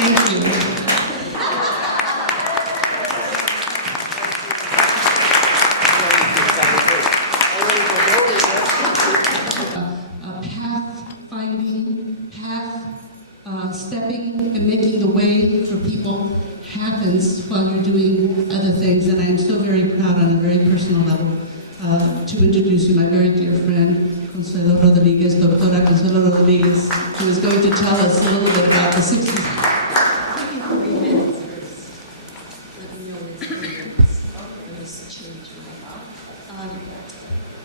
Thank you. Stepping and making the way for people happens while you're doing other things, and I am so very proud on a very personal level to introduce you my very dear friend, Consuelo Rodriguez, Doctora Consuelo Rodriguez, who is going to tell us a little bit about the 60s.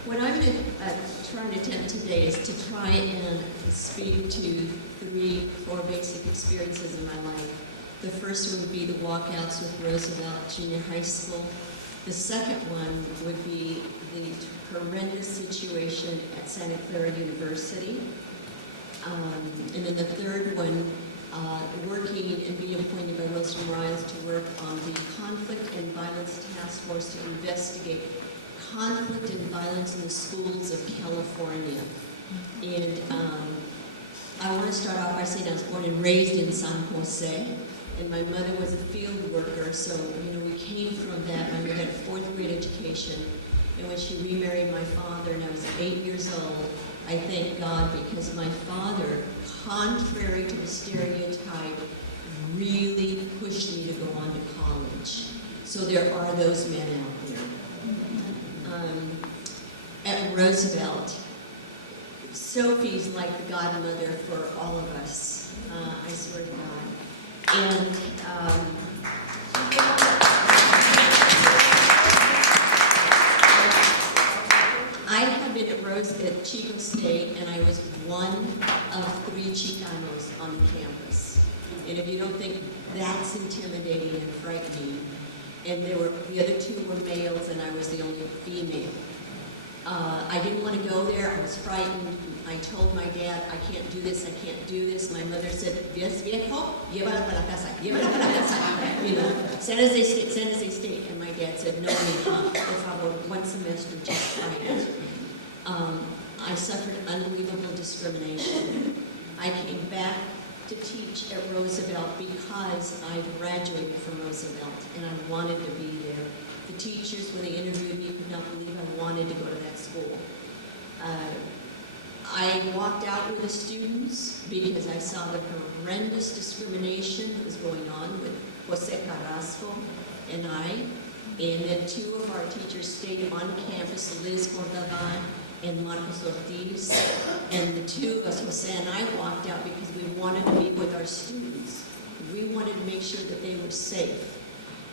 What I'm trying to attempt today is to try and speak to 4 basic experiences in my life. The first one would be the walkouts with Roosevelt Junior High School. The second one would be the horrendous situation at Santa Clara University. And then the third one, working and being appointed by Wilson Riles to work on the Conflict and Violence Task Force to investigate conflict and violence in the schools of California. And I want to start off by saying I was born and raised in San Jose, and my mother was a field worker, so we came from that. My mother had a 4th grade education, and when she remarried my father and I was 8 years old, I thank God because my father, contrary to the stereotype, really pushed me to go on to college. So there are those men out there. At Roosevelt, Sophie's like the godmother for all of us, I swear to God. And I have been at Chico State, and I was one of 3 Chicanos on the campus. And if you don't think that's intimidating and frightening, and the other 2 were males, and I was the only female. I didn't want to go there. I was frightened. I told my dad, I can't do this, I can't do this. My mother said, "Yes, viejo, llévala para la casa, llévala para la casa." San Jose State. And my dad said, "No, mija, por favor, 1 semester, just try it." I suffered unbelievable discrimination. I came back to teach at Roosevelt because I graduated from Roosevelt and I wanted to be there. The teachers, when they interviewed me, could not believe I wanted to go to that school. I walked out with the students because I saw the horrendous discrimination that was going on with Jose Carrasco and I. And then 2 of our teachers stayed on campus, Liz Cordovan and Marcos Ortiz. And the 2 of us, Jose and I, walked out because we wanted to be with our students. We wanted to make sure that they were safe.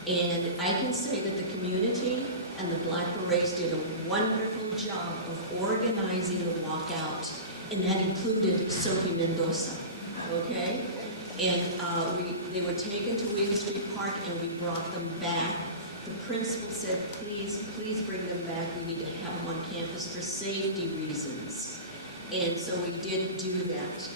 And I can say that the community and the Black Berets did a wonderful job of organizing the walkout, and that included Sophie Mendoza, okay? And they were taken to William Street Park, and we brought them back. The principal said, please bring them back. We need to have them on campus for safety reasons. And so we did do that.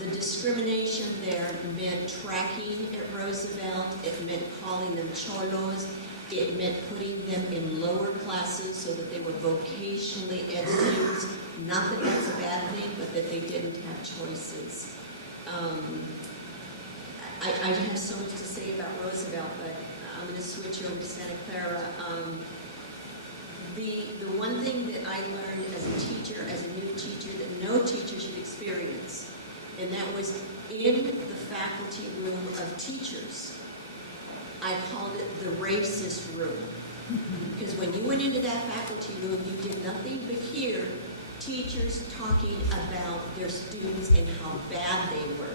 The discrimination there meant tracking at Roosevelt. It meant calling them cholos. It meant putting them in lower classes so that they were vocationally ed students. Not that that's a bad thing, but that they didn't have choices. I have so much to say about Roosevelt, but I'm going to switch over to Santa Clara. The one thing that I learned as a teacher, as a new teacher, that no teacher should experience, and that was in the faculty room of teachers. I called it the racist room. Because when you went into that faculty room, you did nothing but hear teachers talking about their students and how bad they were,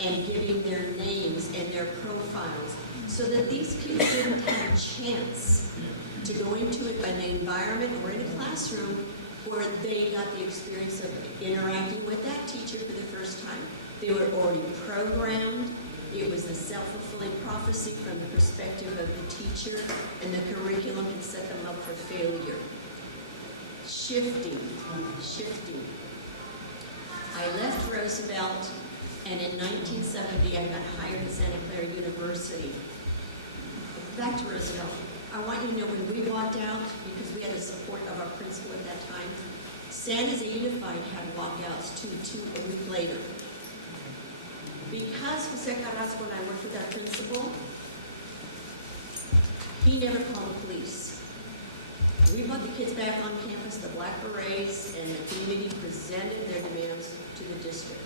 and giving their names and their profiles, so that these kids didn't have a chance to go into an environment or in a classroom where they got the experience of interacting with that teacher for the first time. They were already programmed. It was a self-fulfilling prophecy from the perspective of the teacher, and the curriculum had set them up for failure. Shifting. I left Roosevelt, and in 1970 I got hired at Santa Clara University. Back to Roosevelt. I want you to know when we walked out, because we had the support of our principal at that time, San Jose Unified had walkouts too, a week later. Because Jose Carrasco and I worked with our principal, he never called the police. We brought the kids back on campus, the Black Berets, and the community presented their demands to the district.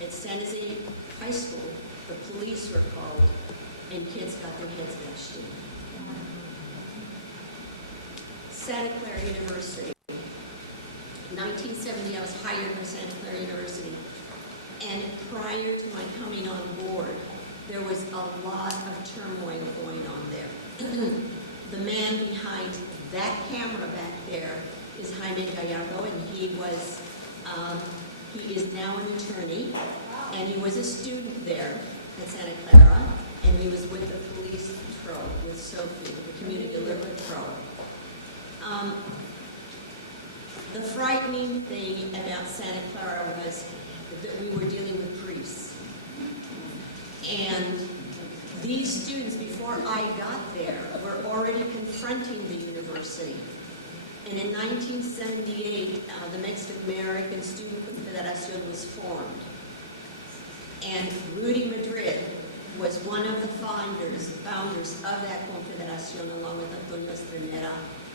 At San Jose High School, the police were called, and kids got their heads bashed in. Santa Clara University. 1970, I was hired by Santa Clara University. And prior to my coming on board, there was a lot of turmoil going on there. The man behind that camera back there is Jaime Gallardo, and he is now an attorney, and he was a student there at Santa Clara, and he was with the police patrol, with Sofia, the community delivery patrol. The frightening thing about Santa Clara was that we were dealing with priests. And these students, before I got there, were already confronting the university. And in 1978, the Mexican-American Student Confederación was formed. And Rudy Madrid was one of the founders of that confederación, along with Antonio Estrenera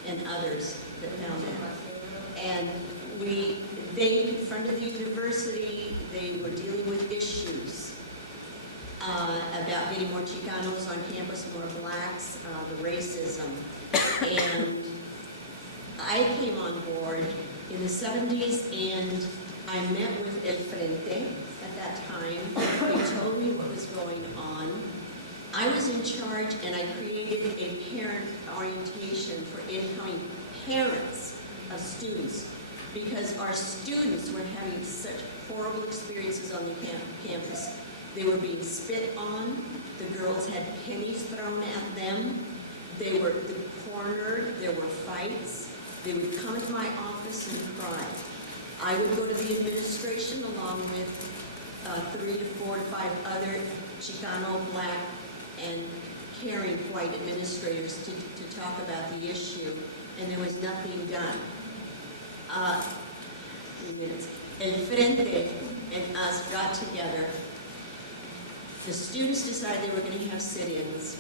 and others that founded it. And they confronted the university. They were dealing with issues about getting more Chicanos on campus, more blacks, the racism. And I came on board in the 70s, and I met with El Frente at that time. They told me what was going on. I was in charge, and I created a parent orientation for incoming parents of students, because our students were having such horrible experiences on the campus. They were being spit on. The girls had pennies thrown at them. They were cornered. There were fights. They would come into my office and cry. I would go to the administration along with 3 to 4 to 5 other Chicano, Black, and caring white administrators to talk about the issue, and there was nothing done. 3 minutes. El Frente and us got together. The students decided they were going to have sit-ins.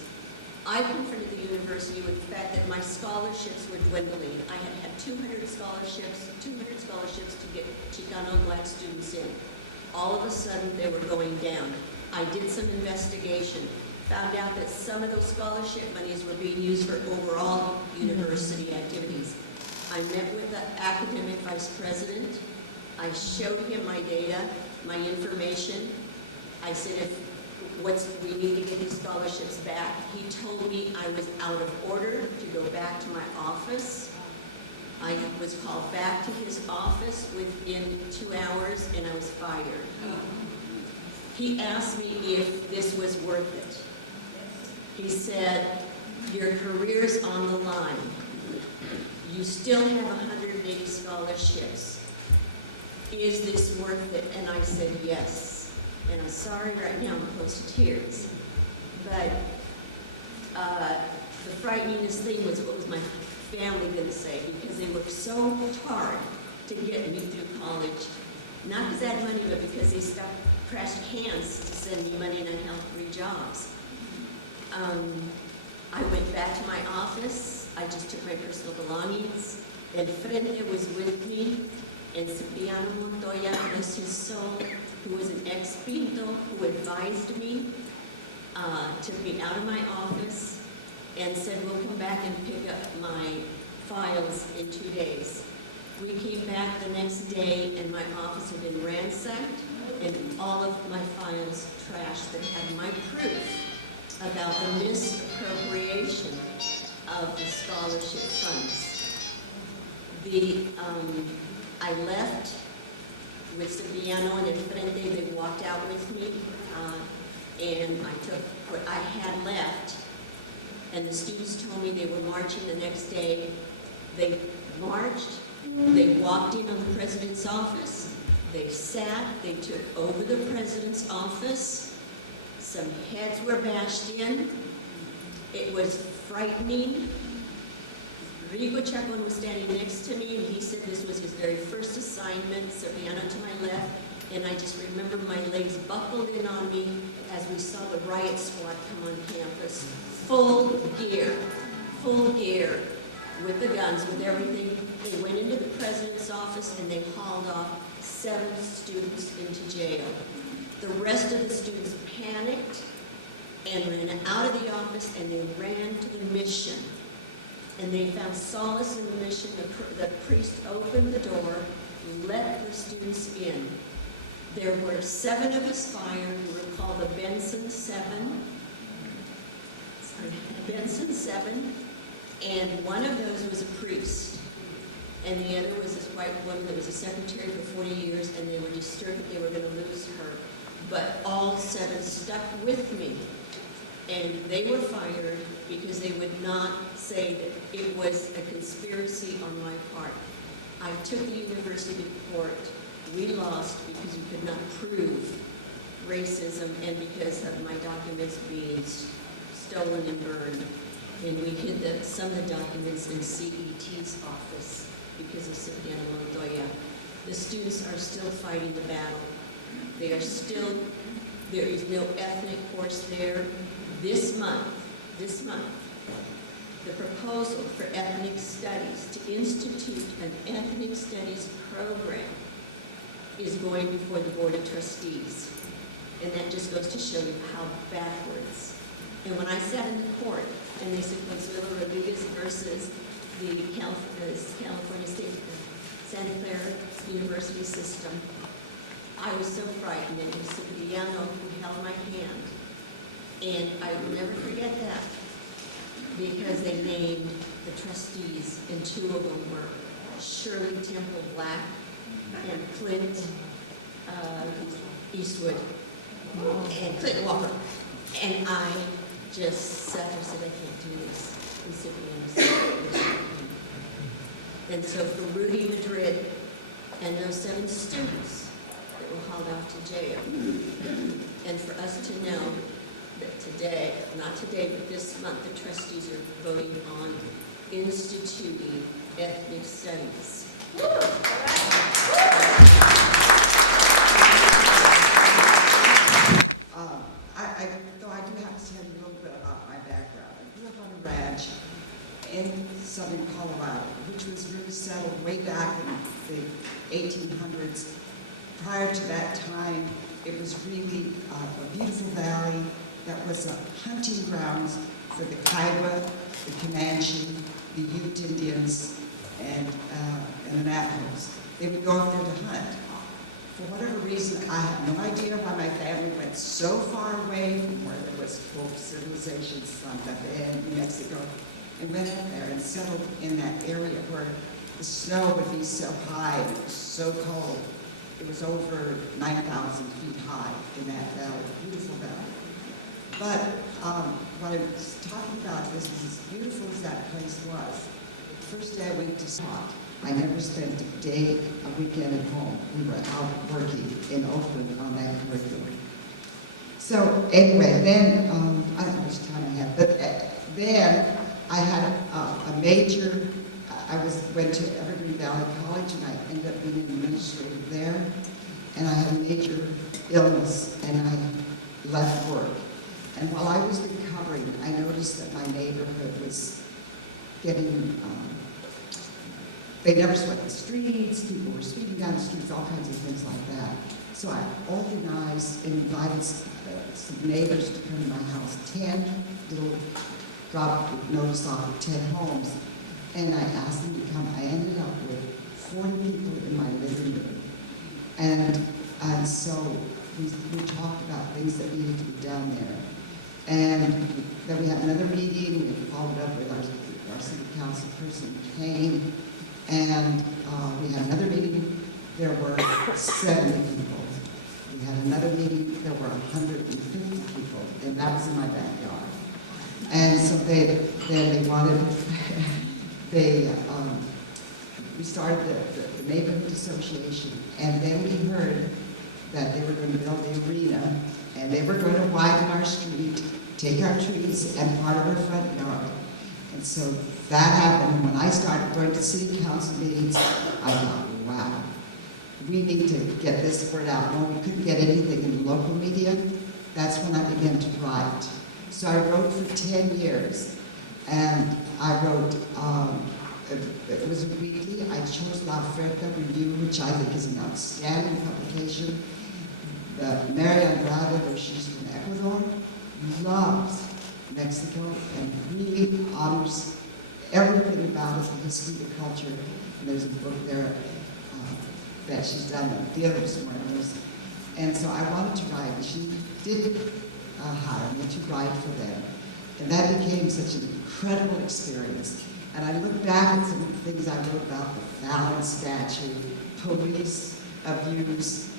I confronted the university with the fact that my scholarships were dwindling. I had 200 scholarships to get Chicano and Black students in. All of a sudden, they were going down. I did some investigation, found out that some of those scholarship monies were being used for overall university activities. I met with the academic vice president. I showed him my data, my information. I said, we need to get these scholarships back. He told me I was out of order to go back to my office. I was called back to his office within 2 hours, and I was fired. He asked me if this was worth it. He said, your career's on the line. You still have 180 scholarships. Is this worth it? And I said, yes. And I'm sorry right now, I'm close to tears. But the frighteningest thing was what was my family going to say, because they worked so hard to get me through college. Not because I had money, but because they stopped trash cans to send me money and I held 3 jobs. I went back to my office. I just took my personal belongings. El Frente was with me, and Cipriano Montoya, bless his soul, who was an ex-Pinto, who advised me, took me out of my office and said, we'll come back and pick up my files in 2 days. We came back the next day, and my office had been ransacked, and all of my files trashed that had my proof about the misappropriation of the scholarship funds. I left with Sofia and El Frente. They walked out with me, and I took what I had left, and the students told me they were marching the next day. They marched, they walked in on the president's office, they sat, they took over the president's office, some heads were bashed in. It was frightening. Rigo Chacon was standing next to me, and he said this was his very first assignment. Sofiano to my left, And I just remember my legs buckled in on me as we saw the riot squad come on campus. Full gear with the guns, with everything. They went into the president's office and they hauled off 7 students into jail. The rest of the students panicked and ran out of the office, and they ran to the mission. And they found solace in the mission. The priest opened the door, let the students in. There were 7 of us fired who were called the Benson 7. And one of those was a priest. And the other was this white woman that was a secretary for 40 years, and they were disturbed that they were going to lose her. But all 7 stuck with me. And they were fired because they would not say that it was a conspiracy on my part. I took the university to court. We lost because we could not prove racism and because of my documents being stolen and burned. And we hid some of the documents in CET's office because of Sofia Montoya. The students are still fighting the battle. They are still, there is no ethnic course there. This month, the proposal for ethnic studies, to institute an ethnic studies program, is going before the Board of Trustees. And that just goes to show you how backwards. And when I sat in the court, and they said Consuelo Rodriguez versus the California State Santa Clara University system, I was so frightened, and it was Cipriano who held my hand. And I will never forget that, because they named the trustees, and 2 of them were Shirley Temple Black and Clint Eastwood and Clint Walker. And I just sat there and said, I can't do this. And Cipriano said, and so for Rudy Madrid and those 7 students that were hauled off to jail, and for us to know that today, not today, but this month, the trustees are voting on instituting ethnic studies. Though I do have to tell you a little bit about my background. I grew up on a ranch in southern Colorado, which was really settled way back in the 1800s. Prior to that time, it was really a beautiful valley that was a hunting grounds for the Kiowa, the Comanche, the Ute Indians, and the Navajos. They would go up there to hunt. For whatever reason, I have no idea why my family went so far away from where there was folk civilization, Santa Fe, New Mexico, and went up there and settled in that area where the snow would be so high and it was so cold. It was over 9,000 feet high in that valley, beautiful valley. But what I was talking about is as beautiful as that place was. The first day I went to Scott, I never spent a weekend at home. We were out working in Oakland on that curriculum. So anyway, then, I don't know how much time I have, but then I had a major, went to Evergreen Valley College, and I ended up being an administrator there, and I had a major illness, and I left work. And while I was recovering, I noticed that my neighborhood was getting, they never swept the streets, people were sweeping down the streets, all kinds of things like that. So I organized and invited some neighbors to come to my house, 10 little drop notice off of 10 homes, and I asked them to come. I ended up with 40 people in my living room. And so we talked about things that needed to be done there. And then we had another meeting, we followed up with our city council person, came, and we had another meeting. There were 70 people. We had another meeting, there were 150 people, and that was in my backyard. And so they wanted, we started the neighborhood association, and then we heard that they were going to build the arena, and they were going to widen our street, take our trees, and part of our front yard. And so that happened, and when I started going to city council meetings, I thought, wow. we need to get this word out. When we couldn't get anything in the local media, that's when I began to write. So I wrote for 10 years, and I wrote, it was a weekly. I chose La Oferta Review, which I think is an outstanding publication. Mary Andrade, she's from Ecuador, loves Mexico and really honors everything about it, the history, the culture. And there's a book there that she's done, Theaters Mujeres. And so I wanted to write. She did hire me to write for them. And that became such an incredible experience. And I look back at some of the things I wrote about, the Fallon statue, police abuse,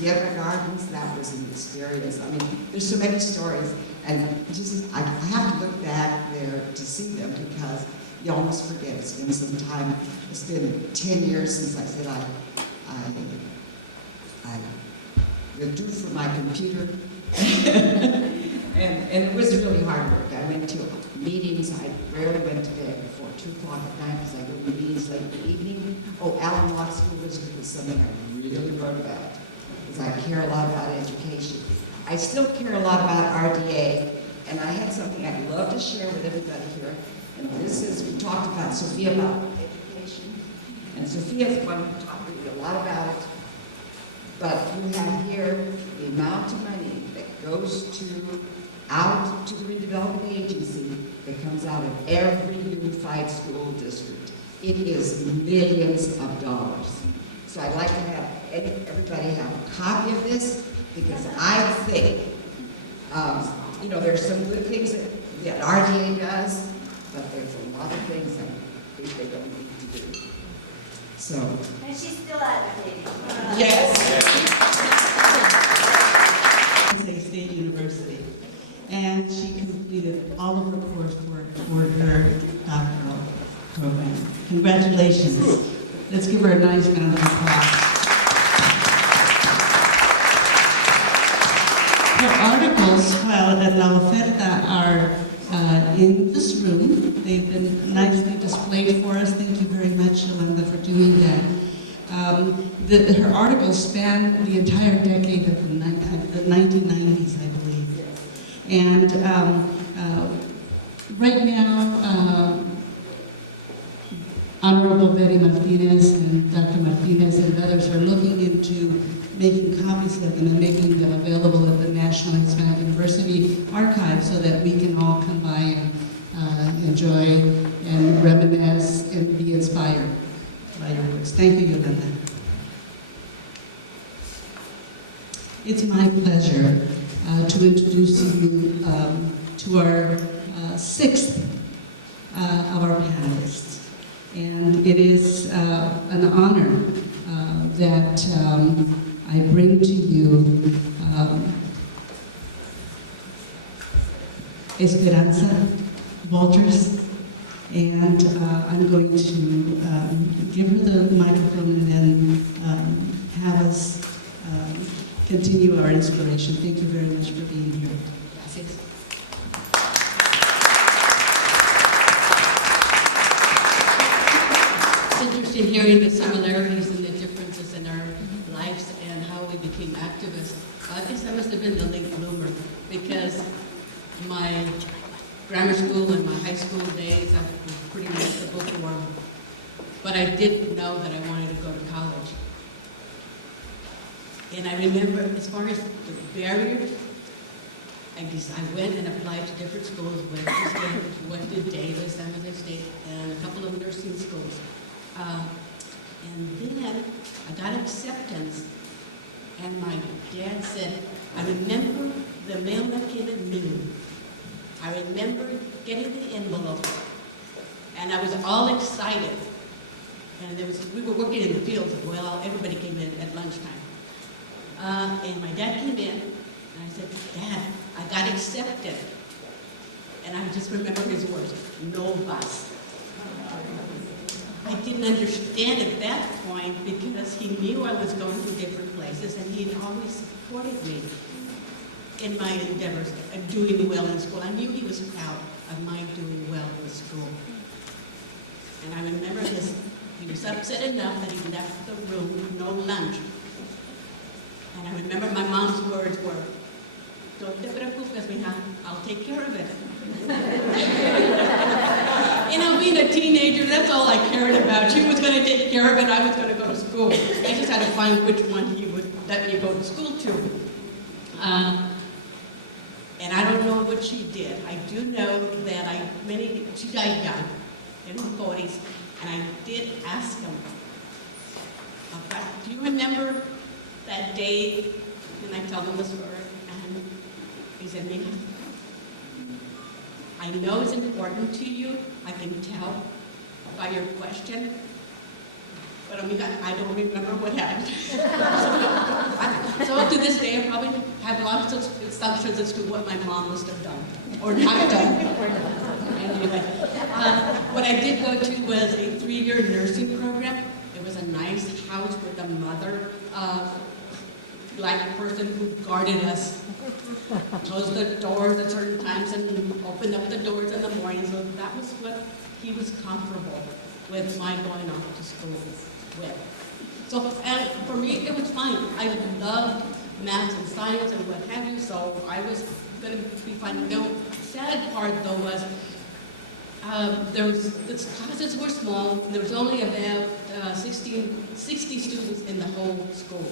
Tierra Gardens, that was an experience. I mean, there's so many stories, and just, I have to look back there to see them because you almost forget. It's been some time. It's been 10 years since I said I withdrew from my computer. and it was really hard work. I went to meetings. I rarely went to bed before 2 o'clock at night because I go to meetings late in the evening. Allen Law School was something I really wrote about because I care a lot about education. I still care a lot about RDA, and I had something I'd love to share with everybody here. And this is, we talked about Sofia about education, and Sofia's one who talked really a lot about it. But you have here the amount of money that goes out to the redevelopment agency that comes out of every unified school district. It is millions of dollars. So I'd like to have everybody have a copy of this because I think, there's some good things that RDA does, but there's a lot of things I think they don't need to do. So. And she's still advocating. Yes. State University, and she completed all of her coursework for her doctoral program. Congratulations. Let's give her a nice round of applause. Her articles filed at La Oferta are in this room. They've been nicely displayed for us. Thank you very much, Yolanda, for doing that. Her articles span the entire decade of the 1990s, I believe. And right now, Honorable Betty Martinez and Dr. Martinez and others are looking into making copies of them and making them available at the National Hispanic University archive so that we can all come by and enjoy and reminisce and be inspired by your works. Thank you, Yolanda. It's my pleasure to introduce you to our sixth of our panelists. And it is an honor that I bring to you Esperanza Walters. And I'm going to give her the microphone and then have us continue our inspiration. Thank you very much for being here. Gracias. It's interesting hearing the similarities and the differences in our lives and how we became activists. I guess I must have been the late bloomer because my grammar school and my high school days, I was pretty much the bookworm. But I did know that I wanted to go to college. And I remember, as far as the barriers, I went and applied to different schools, went to Davis, San Jose State, and a couple of nursing schools. And then I got acceptance, and my dad said, I remember the mail that came at noon. I remember getting the envelope, and I was all excited. And we were working in the fields. Well, everybody came in at lunchtime. And my dad came in, and I said, Dad, I got accepted. And I just remember his words, no bus. I didn't understand at that point because he knew I was going to different places, and he had always supported me in my endeavors of doing well in school. I knew he was proud of my doing well in school. And I remember his He was upset enough that he left the room with no lunch. And I remember my mom's words were, "Don't te preocupes, mija, I'll take care of it." You know, being a teenager, that's all I cared about. She was going to take care of it, I was going to go to school. I just had to find which one he would let me go to school to. And I don't know what she did. I do know that she died young, in her 40s, and I did ask him, do you remember that day? And I tell them the story, and he said, "Mija, I know it's important to you, I can tell by your question, but amiga, I don't remember what happened." So to this day, I probably have lots of assumptions as to what my mom must have done, or not done. Anyway, what I did go to was a 3-year nursing program. It was a nice house with a mother, black person who guarded us, closed the doors at certain times and opened up the doors in the morning. So that was what he was comfortable with my going off to school with. So, and for me, it was fine. I loved math and science and what have you, so I was going to be fine. The sad part, though, was the classes were small. There was only about 60 students in the whole school,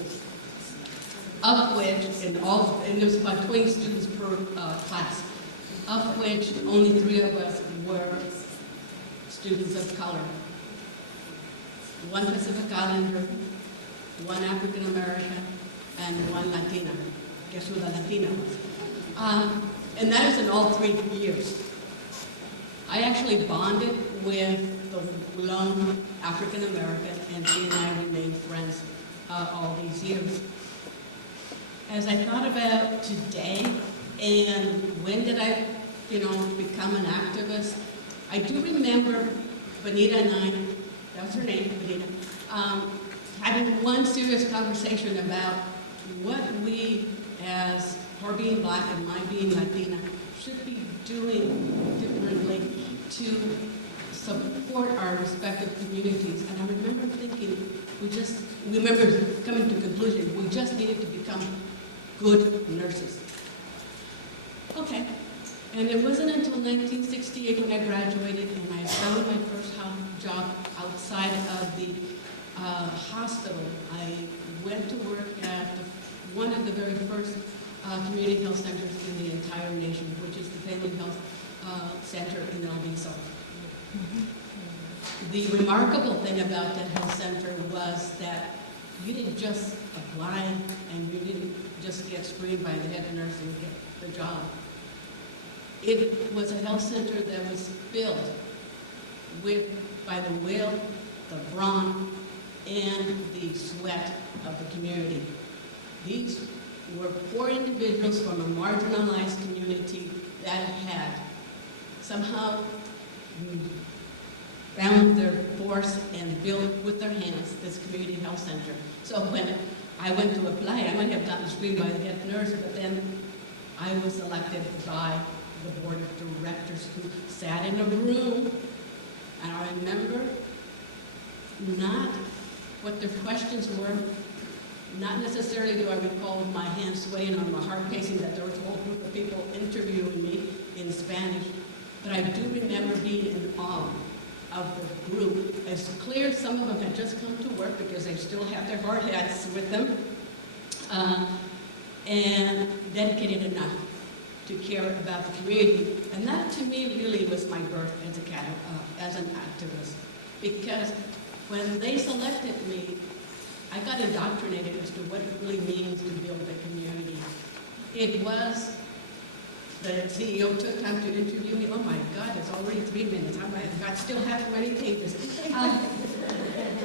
of which, and there was about 20 students per class, of which only 3 of us were students of color. 1 Pacific Islander, 1 African American, and 1 Latina, guess who the Latina was. And that was in all 3 years. I actually bonded with the lone African American, and she and I remained friends all these years. As I thought about today and when did I, become an activist, I do remember Benita and I, that was her name, Medina, having one serious conversation about what we, as her being black and my being Latina, should be doing differently to support our respective communities. And I remember thinking, we remember coming to the conclusion, we just needed to become good nurses. Okay. And it wasn't until 1968 when I graduated and I found my first job outside of the hospital. I went to work at one of the very first community health centers in the entire nation, which is the Family Health Center in El Viso. The remarkable thing about that health center was that you didn't just apply and you didn't just get screened by the head nurse and get the job. It was a health center that was built by the will, the brawn, and the sweat of the community. These were poor individuals from a marginalized community that had somehow found their force and built with their hands this community health center. So when I went to apply, I might have gotten screened by the head nurse, but then I was elected by the board of directors who sat in a room, and I remember not what their questions were. Not necessarily do I recall my hands swaying or my heart pacing that there was a whole group of people interviewing me in Spanish, but I do remember being in awe of the group. It's clear some of them had just come to work because they still have their hard hats with them, and dedicated enough to care about the community. And that to me really was my birth as an activist, because when they selected me, I got indoctrinated as to what it really means to build a community. It was, the CEO took time to interview me. Oh my God, it's already 3 minutes. I still have 20 pages.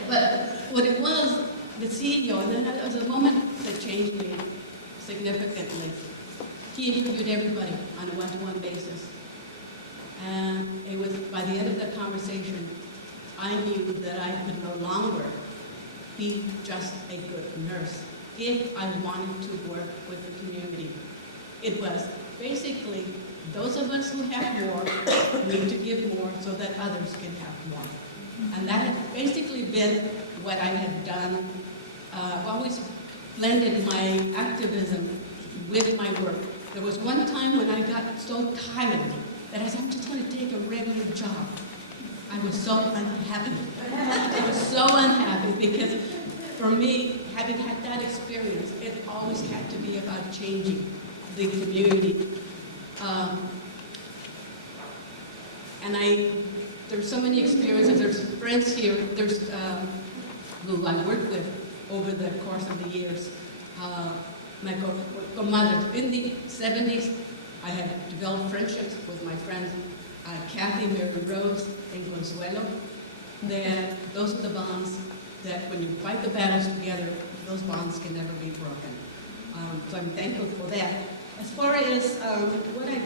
But what it was, the CEO, and then it was a moment that changed me significantly. He interviewed everybody on a one-to-one basis. And it was by the end of that conversation, I knew that I could no longer be just a good nurse if I wanted to work with the community. It was basically those of us who have more need to give more so that others can have more. And that had basically been what I had done. I've always blended my activism with my work. There was one time when I got so tired that I said, I'm just going to take a regular job. I was so unhappy. I was so unhappy because for me, having had that experience, it always had to be about changing the community. There's so many experiences. There's friends here. There's who I worked with over the course of the years. My comadres. In the 70s, I had developed friendships with my friends Kathy, Mary Rose, and Consuelo. Those are the bonds that when you fight the battles together, those bonds can never be broken. So I'm thankful for that. As far as what I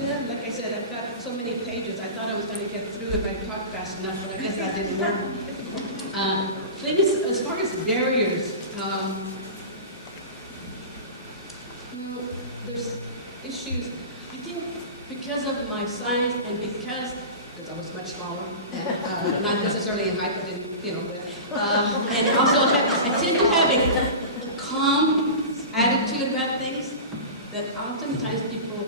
did, like I said, I've got so many pages. I thought I was going to get through if I talked fast enough, but I guess that didn't work. As far as barriers, there's issues. I think because of my size and because I was much smaller, not necessarily in height, but and also I tend to have a calm attitude about things that oftentimes people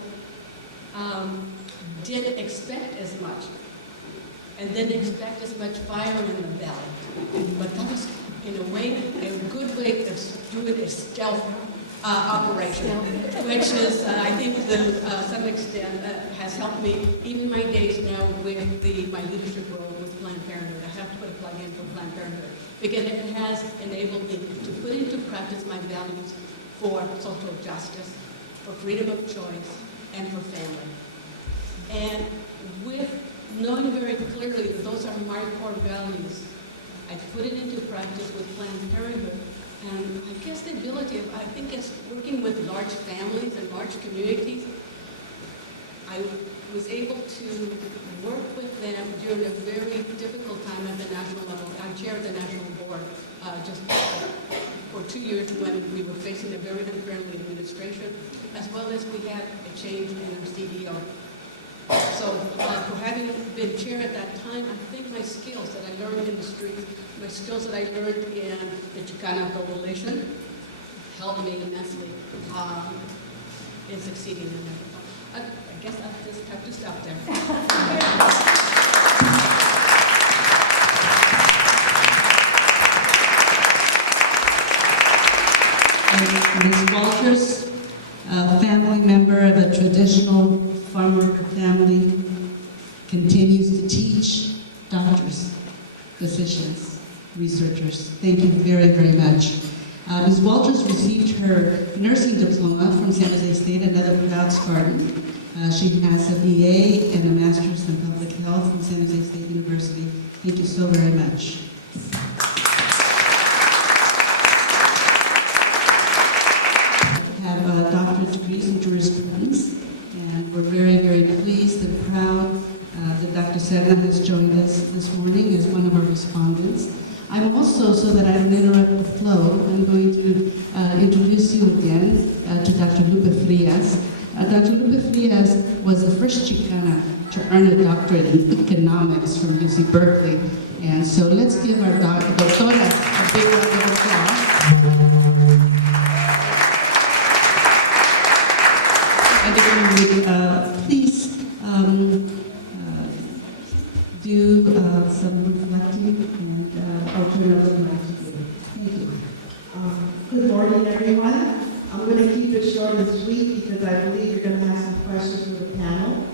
didn't expect as much and didn't expect as much fire in the belly. But that was, in a way, a good way of doing a stealth operation, which is, I think, to some extent, has helped me, even my days now with my leadership role with Planned Parenthood. I have to put a plug in for Planned Parenthood, because it has enabled me to put into practice my values for social justice, for freedom of choice, and for family. And with knowing very clearly that those are my core values, I put it into practice with Planned Parenthood. And I guess the ability of, I think it's working with large families and large communities. I was able to work with them during a very difficult time at the national level. I chaired the national board just for 2 years when we were facing a very unfriendly administration, as well as we had a change in our CEO. So for having been chair at that time, I think my skills that I learned in the streets, my skills that I learned in the Chicana Coalition helped me immensely in succeeding in that. I guess I'll just have to stop there. Ms. Walters, a family member of a traditional farm worker family, continues to teach doctors, physicians, researchers. Thank you very, very much. Ms. Walters received her nursing diploma from San Jose State, another proud Spartan. She has a BA and a master's in public health from San Jose State University. Thank you so very much. Have doctorate degrees in jurisprudence, and we're very, very pleased and proud that Dr. Serna has joined us this morning as one of our respondents. I'm also, so that I don't interrupt the flow, I'm going to introduce you again to Dr. Lupe Frias. Dr. Lupe Frias was the first Chicana to earn a doctorate in economics from UC Berkeley. And so let's give our doctora a big round of applause. And if you would please do some reflecting, and I'll turn over the mic to you. Thank you. Good morning, everyone. I'm going to keep it short and sweet because I believe you're going to have some questions for the panel.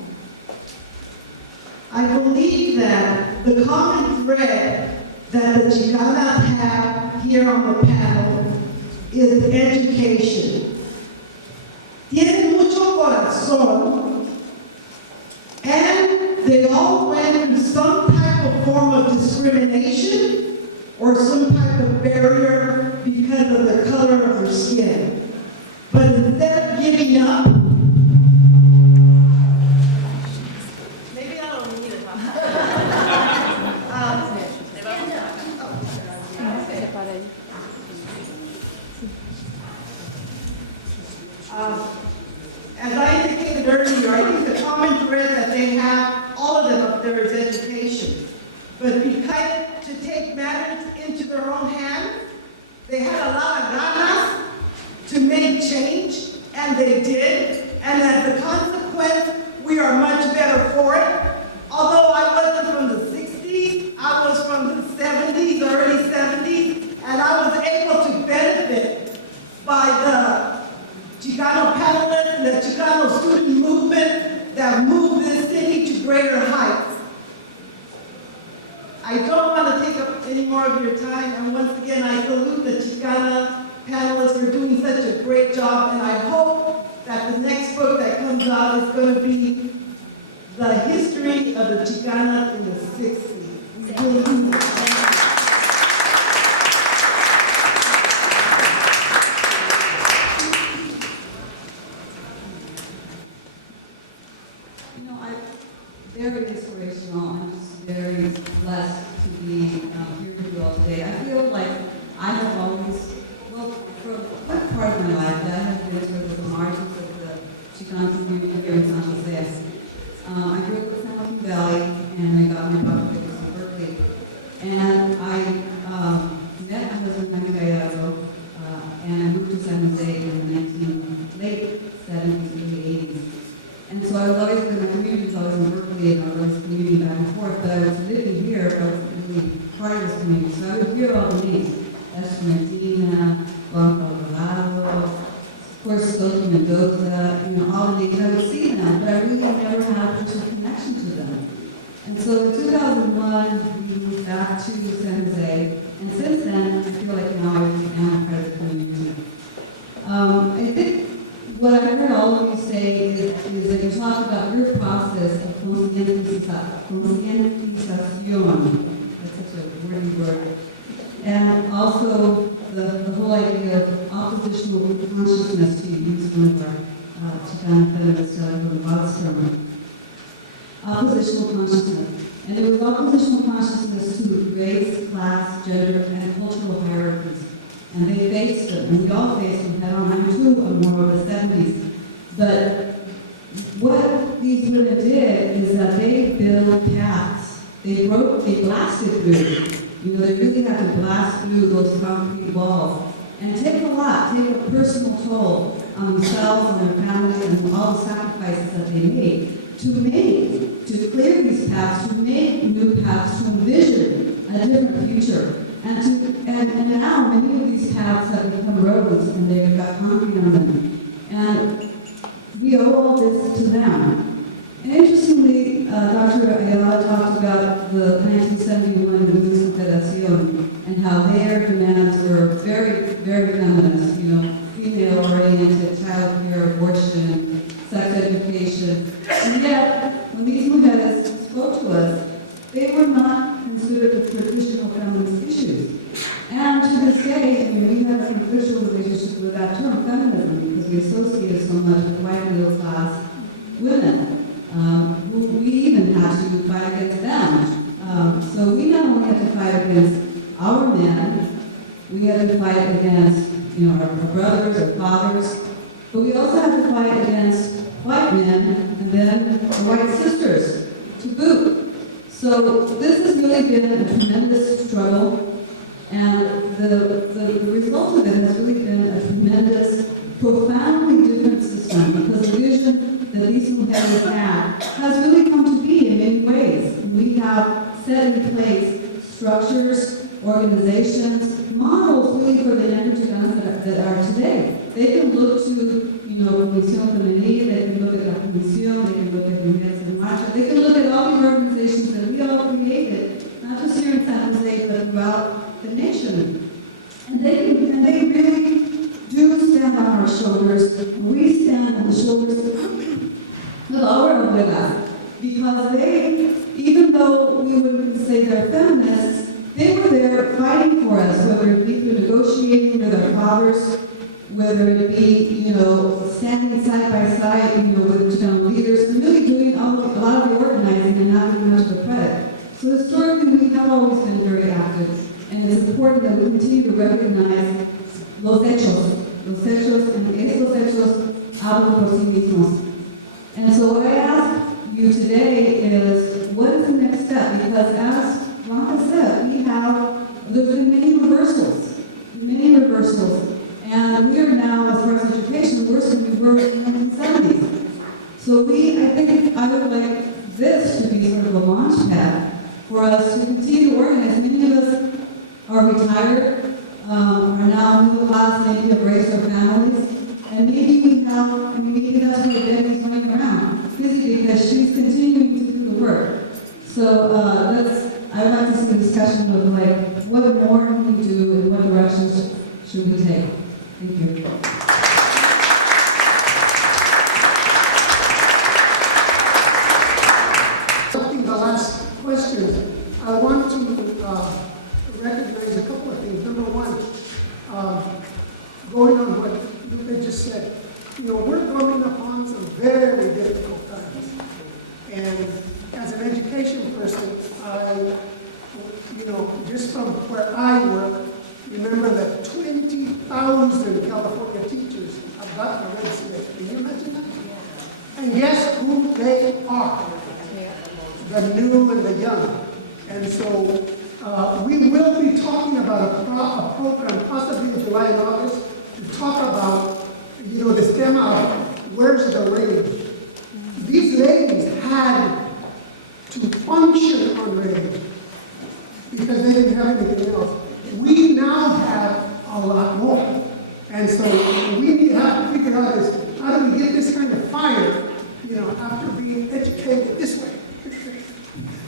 I believe that the common thread that the Chicanas have here on the panel is education. Tienen mucho corazón, and they all went through some type of form of discrimination or some type of barrier because of the color of their skin. But instead of giving up, maybe I don't need it, as I indicated earlier, I think the common thread that they have, all of them up there, is education. but decided to take matters into their own hands. They had a lot of ganas to make change, and they did. And as a consequence, we are much better for it. Although I wasn't from the 60s, I was from the 70s, early 70s, and I was able to benefit by the Chicano panelists and the Chicano student movement that moved this city to greater heights. I don't want to take up any more of your time, and once again, I salute the Chicana panelists for doing such a great job, and I hope that the next book that comes out is going to be the history of the Chicanas in the 60s. We really need it. Very inspirational. I'm just very blessed to be here with you all today. I feel like I have always, well, for a good part of my life, that has been sort of the margins of the Chicano community here in San Jose. I grew up in San Joaquin Valley, and I got my doctorate in Berkeley. And I met my husband, Jaime Gallardo, and I moved to San Jose in the late 70s, early 80s. And so I was always, my community was always in Berkeley, and I was commuting back and forth, but I was living here, but I wasn't really part of this community. So I would hear all the names, Esther, Medina, Aurora Quevedo, of course, Sofia, Mendoza, all the names. I would see them, but I really never had a personal connection to them. And so in 2001, we moved back to San Jose, and since then, I feel like now I am part of the community. I think what I heard all of you say is that you talk about your process of concientización. That's such a wordy word. And also the whole idea of oppositional consciousness, to use one of our Chicana feminists, from Waldstrom. Oppositional consciousness. And it was oppositional consciousness to race, class, gender, and cultural hierarchies. And they faced them, and we all faced them head on. I'm too more of the 70s. But what these women did is that they built paths. They blasted through. They really had to blast through those concrete walls. And take a lot, take a personal toll on themselves, on their families, and all the sacrifices that they made to clear these paths, to make new paths, to envision a different future. And now many of these paths have become roads, and they've got concrete on them. And we owe all this to them. And interestingly, Dr. Ayala talked about the 1971 Women's Confederación and how their demands were very, very feminist, female-oriented, child care, abortion, sex education. And yet, when these Mujeres spoke to us, they were not considered the traditional feminist issues. And to this day, we have an official relationship with that term, feminism, because we associate it so much with white middle-class women. We even had to fight against them. So we not only had to fight against our men, we had to fight against our brothers, our fathers, but we also had to fight against white men and then white sisters to boot. So this has really been a tremendous struggle, and the result of it has really been a tremendous, profoundly different system, because the vision that these Mujeres had has really come to be in many ways. We have set in place structures, organizations, models really for the Chicanas that are today. They can look to, Comisión Femenil, they can look at La Comisión, they can look at Mujeres en Marcha, they can look at all the organizations that we all created, not just here in San Jose, but throughout the nation. And they really do stand on our shoulders. We stand on the shoulders of our abuelas, because they, even though we wouldn't say they're feminists, they were there fighting for us, whether it be through negotiating with our fathers, whether it be, standing side by side, with leaders, and really doing a lot of the organizing and not giving much of the credit. So historically, we have always been very active, and it's important that we continue to recognize los hechos, and estos hechos hablan por sí mismos. And so what I ask you today is, what is the next step? Because as And we are now, as far as education, worse than we were in the 1970s. So I think I would like this to be sort of a launch pad for us to continue to organize. Many of us are retired, are now middle class, maybe have raised our families, and maybe maybe that's why Debbie's running around, busy because she's continuing to do the work. So I'd like to see a discussion of like, what more can we do and what directions should we take? Thank you. The last question, I want to recognize a couple of things. Number one, going on what Lupe just said, we're coming upon some very difficult times. And as an education person, just from where I work, remember that 20,000 California teachers have gotten a red slip. Can you imagine that? And guess who they are? The new and the young. And so we will be talking about a program possibly in July and August to talk about, this theme of where's the range. These ladies had to function on range because they didn't have anything else. We now have a lot more. And so we have to figure out is how do we get this kind of fire, after being educated this way.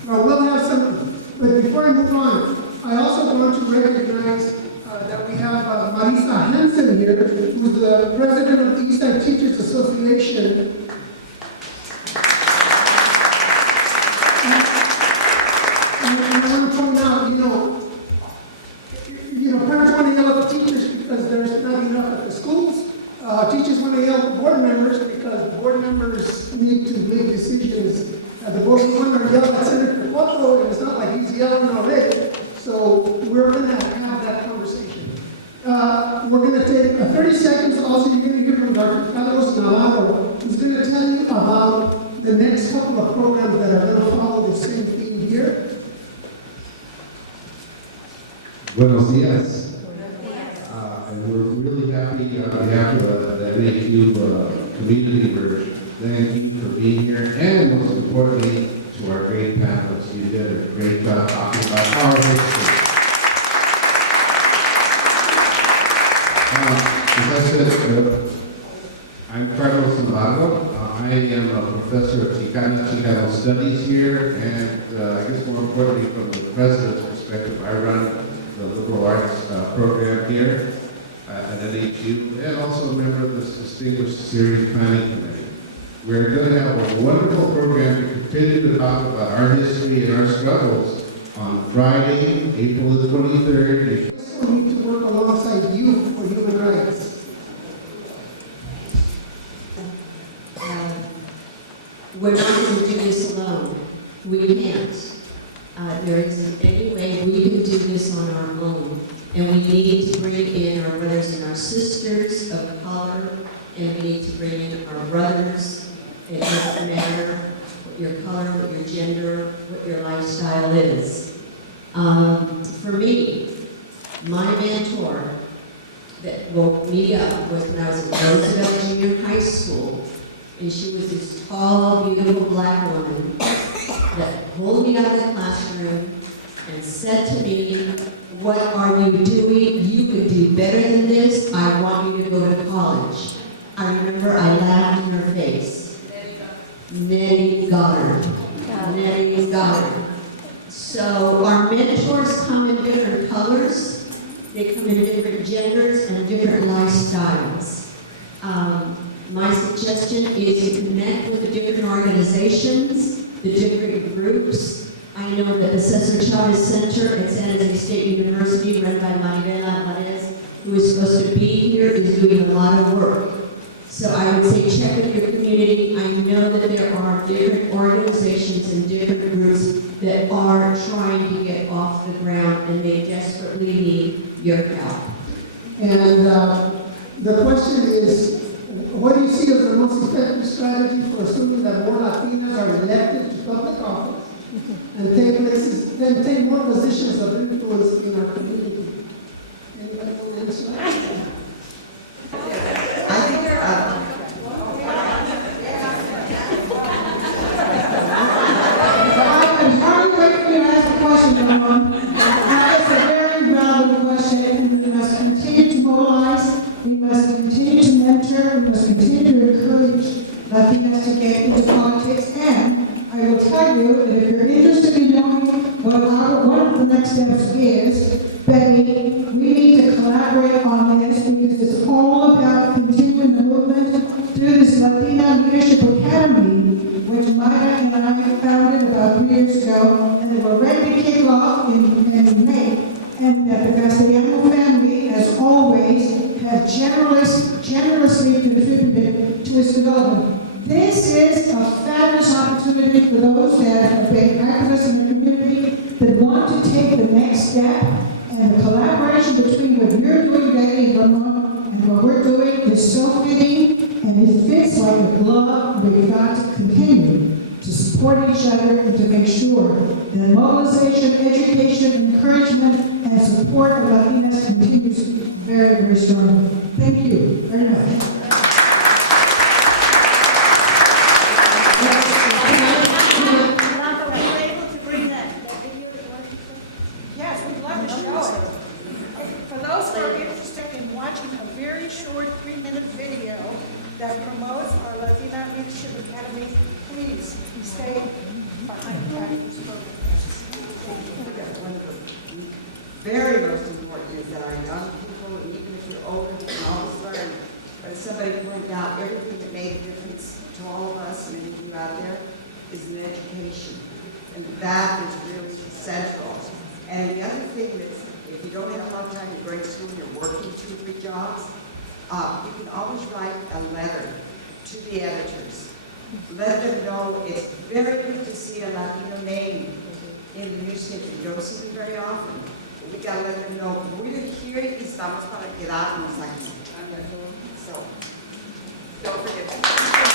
Now we'll have some, but before I move on, I also want to recognize that we have Marisa Hansen here, who's the president of the Eastside Teachers Association. And I want to point out, parents want to yell at the teachers because there's not enough at the schools. Teachers want to yell at board members because board members need to make decisions. The board member yelled at Senator Cuomo, and it's not like he's yelling already. So we're going to have that conversation. We're going to take 30 seconds. Also, you're going to hear from Dr. Carlos Navarro, who's going to tell you about the next couple of programs that are going to follow the same theme here. Buenos dias. And we're really happy on behalf of the NAQ community. We're thanking you for being here, and most importantly, to our great panelists. You did a great job talking about our history. As I said, I'm Carlos Navarro. I am a professor of Chicano Studies here, and I guess more importantly, from the president's perspective, I run the liberal arts program here at NHU, and also a member of this distinguished series planning committee. We're going to have a wonderful program to continue to talk about our history and our struggles on Friday, April the 23rd. We need to work alongside you for human rights. We're not going to do this alone. We can't. There isn't any way we can do this on our own. And we need to bring in our brothers and our sisters of color, and we need to bring in our brothers. It doesn't matter what your color, what your gender, what your lifestyle is. For me, my mentor that woke me up was when I was in Roosevelt Junior High School, and she was this tall, beautiful black woman that pulled me out of the classroom and said to me, "What are you doing? You can do better than this. I want you to go to college." I remember I laughed in her face. Nettie Goddard. Nettie Goddard. So our mentors come in different colors. They come in different genders and different lifestyles. My suggestion is to connect with the different organizations, the different groups. I know that the Cesar Chavez Center at San Jose State University, run by Martinez, who is supposed to be here, is doing a lot of work. So I would say check with your community. I know that there are different organizations and different groups that are trying to get off the ground, and they desperately need your help. And the question is, what do you see as the most effective strategy for assuming that more Latinas are elected to public office and take more positions of influence in our community? Anybody want to answer that? have generously contributed to its development. This is a fabulous opportunity for those that have been activists in the community that want to take the next step, and the collaboration between what you're doing today in Vermont and what we're doing is so fitting, and it fits like a glove. We've got to continue to support each other and to make sure that mobilization, education, encouragement, and support of Latinas continues very, very strongly. Thank you very much. Blanca, were you able to bring that video that was? Yes, we'd love to show it. For those who are interested in watching a very short 3-minute video that promotes our Latina Leadership Academy, please stay behind this program. One of the very most important is that our young people, and even if you're older, you can always learn. But as somebody pointed out, everything that made a difference to all of us, and any of you out there, is an education. And that is really central. And the other thing that's, if you don't have a hard time, you're going to school, you're working 2 or 3 jobs, you can always write a letter to the editors. Let them know it's very good to see a Latino name in the newspaper. You don't see them very often. But we got to let them know, we're here y estamos para quedarnos aquí. So, don't forget.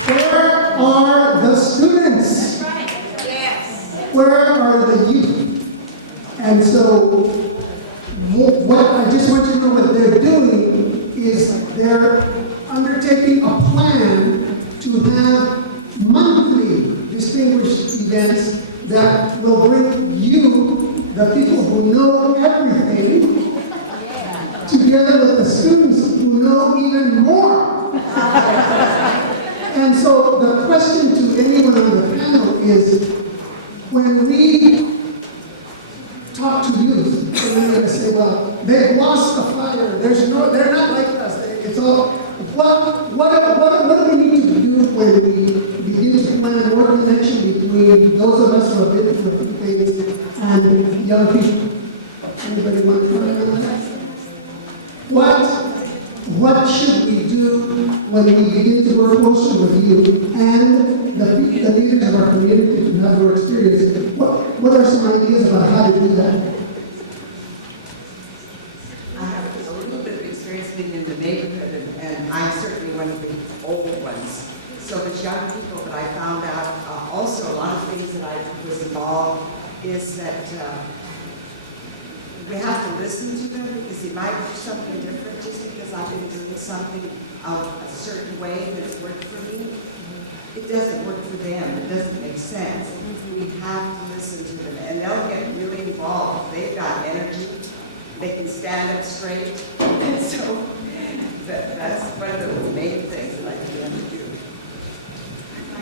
Where are the students? That's right. Yes. Where are the youth? And so, what I just want you to know what they're doing is they're undertaking a plan to have monthly distinguished events that will bring you, the people who know everything, together with the students who know even more. And so the question to anyone on the panel is, when we talk to youth, and they're going to say, well, they've lost the fire, they're not like us, it's all, what do we need to do when we begin to plan more connection between those of us who have been through things and young people? Anybody want to comment on that? What should we do when we begin to work closer with you and the leaders of our community who have more experience? What are some ideas about how to do that? I have a little bit of experience being in the neighborhood, and I'm certainly one of the old ones. So the young people that I found out, also a lot of things that I was involved, is that we have to listen to them because they might do something different. Just because I've been doing something a certain way that's worked for me, it doesn't work for them. It doesn't make sense. We have to listen to them, and they'll get really involved. They've got energy. They can stand up straight. And so that's one of the main things that I can do. I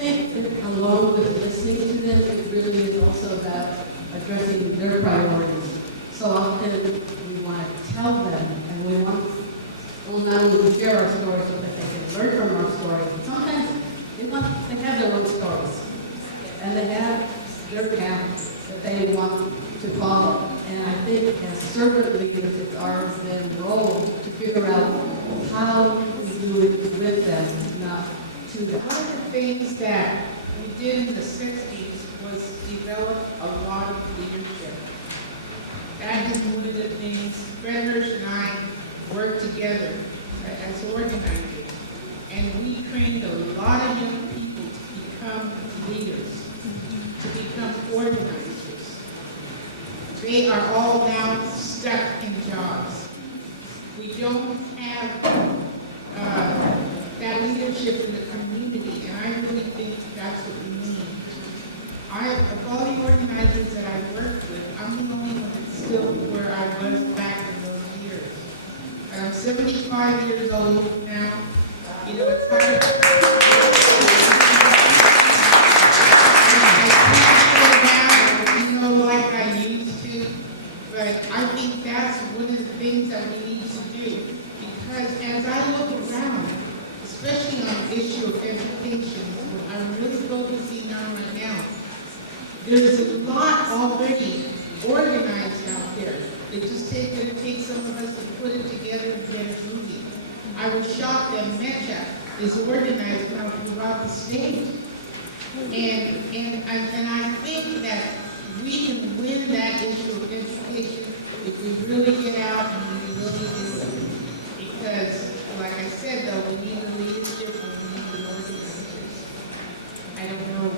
think that along with listening to them, it really is also about addressing their priorities. So often we want to tell them, and we want, well, not only to share our stories so that they can learn from our stories, but sometimes they have their own stories, and they have their path that they want to follow. And I think as servant leaders, it's our then role to figure out how we do it with them, not to them. One of the things that we did in the 60s was develop a lot of leadership. That is one of the things Frederick and I worked together as organizers. And we trained a lot of young people to become leaders, to become organizers. They are all now stuck in jobs. We don't have that leadership in the community, and I really think that's what we need. Of all the organizers that I've worked with, I'm the only one that's still where I was back in those years. I'm 75 years old now. You know, it's hard. I can't go down, you know, like I used to, but I think that's one of the things that we need to do. Because as I look around, especially on the issue of education, what I'm really focusing on right now, there's a lot already organized out there. It just takes some of us to put it together and get it moving. I was shocked that MECHA is organized now throughout the state. And I think that we can win that issue of education if we really get out and we really do it. Because, like I said, though, we need the leadership and we need the organizers. I don't know,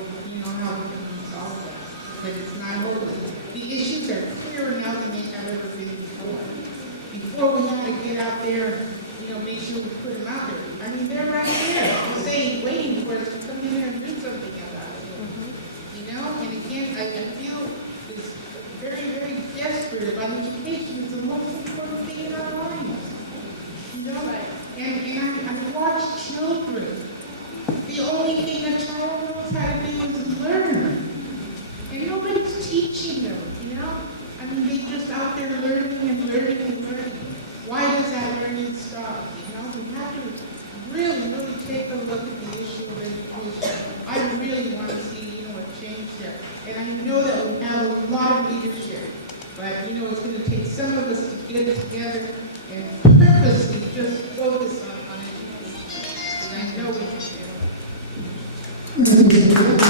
how we can resolve that, but it's not hopeless. The issues are clearer now than they have ever been before. Before we had to get out there, make sure we put them out there. I mean, they're right there, saying, waiting for us to come in there and do something about it. And again, I feel this very, very desperate about education. It's the most important thing in our lives. And I watch children. The only thing a child knows how to do is learn. And nobody's teaching them, I mean, they're just out there learning and learning and learning. Why does that learning stop? We have to really, really take a look at the issue of education. I really want to see, a change there. And I know that we have a lot of leadership, but, it's going to take some of us to get it together and purposely just focus on education. And I know we can do it.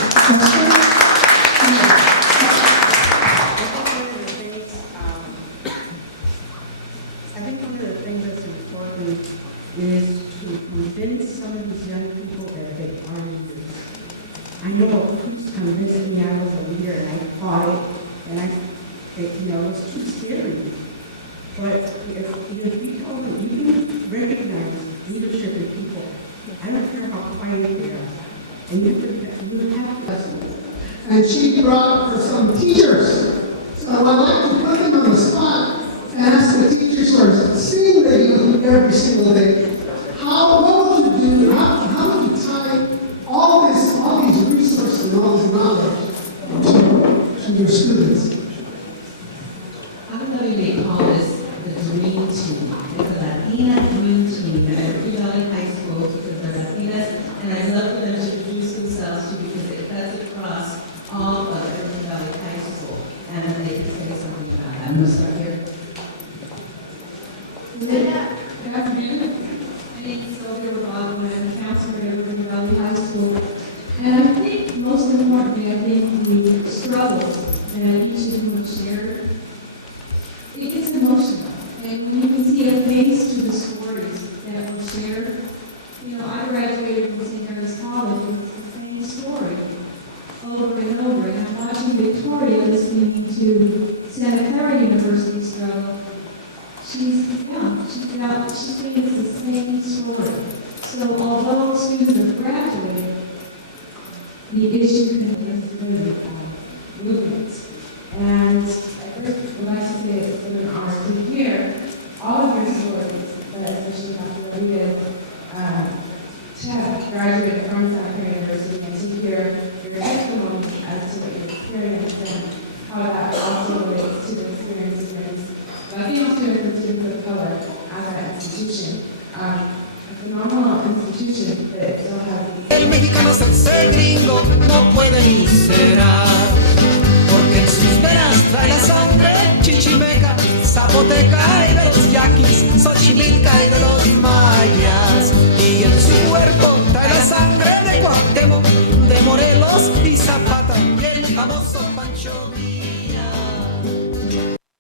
I think one of the things that's important is to convince some of these young people that they are leaders. I know who's convinced me I was a leader and I fought it, and it was too scary. But if we told them, you can recognize leadership in people. I don't care how quiet they are. And you have to. And she brought for some teachers. So I'd like to put them on the spot and ask the teachers who are seeing the every single day, what would you do, how would you tie all these resources and all this knowledge to your students? I'm going to call this the dream team. It's a Latina dream team at Evergreen Valley High School because they're Latinas, and I'd love for them to introduce themselves too because it cuts across all of Evergreen Valley High School, and then they can say something about that. I'm going to start here. Good afternoon. My name is Sofia. I'm a counselor at Evergreen Valley High School. And I think most importantly, I think the struggles that each of them shared, it gets emotional. And when you can see a face to the stories that were shared, I graduated from St. Mary's College and it's the same story over and over. And I'm watching Victoria listening to Santa Clara University struggle. She's young. She's saying the same story. So although students are graduating, the issue can be movements. And I first would like to say it's been an honor to hear all of your stories, but especially Dr. Quevedo, to have graduated from Santa Clara University and to hear your testimony as to what you experienced and how that also relates to the experiences of Latino students and students of color at that institution. A phenomenal institution that still has... El mexicano se gringo no puede ni será.